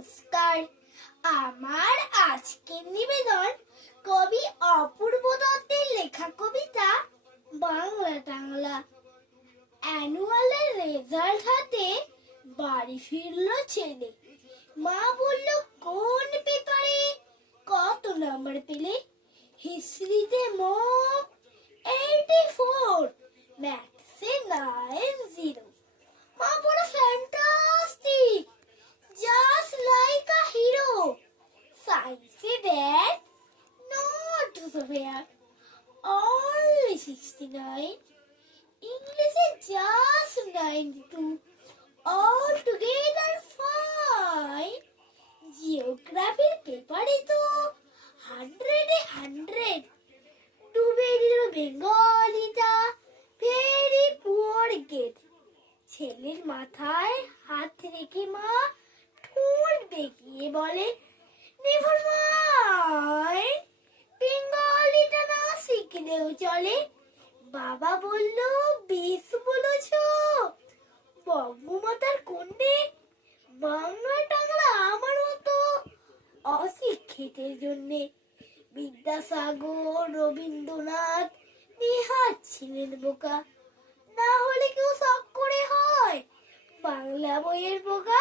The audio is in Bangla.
নমস্কার। আমার আজকের নিবেদন কবি অপূর্ব দত্তের লেখা কবিতা বাংলা টাংলা। অ্যানুয়ালের রেজাল্ট হাতে বাড়ি ফিরলো ছেলে। মা বলল, কোন পেপারে কত নাম্বার পেলে? হিস্ট্রিতে মোট 84, ম্যাথসে 90। মা বড় fantastic, just like a hero. Science that not so bad, only 69. English just 92, all together fine. জিওগ্রাফির পেপারে তো 100 ডুবে দিল বেঙ্গলিটা, ভেরি পুয়ার গেট। ছেলের মাথায় হাত রেখে মা ঠোঁট বেঁকিয়ে বলে, নেভার মাইন্ড, বেঙ্গলিটা না শিখলেও চলে। বাবা বলল, বেশ বলেছ, বঙ্গমাতার কন্যে, বাংলা টাংলা আমার মতো অশিক্ষিতের জন্যে। বিদ্যাসাগর, রবীন্দ্রনাথ নেহাত ছিলেন বোকা, না হলে কেউ শখ করে হয় বাংলা বইয়ের বোকা।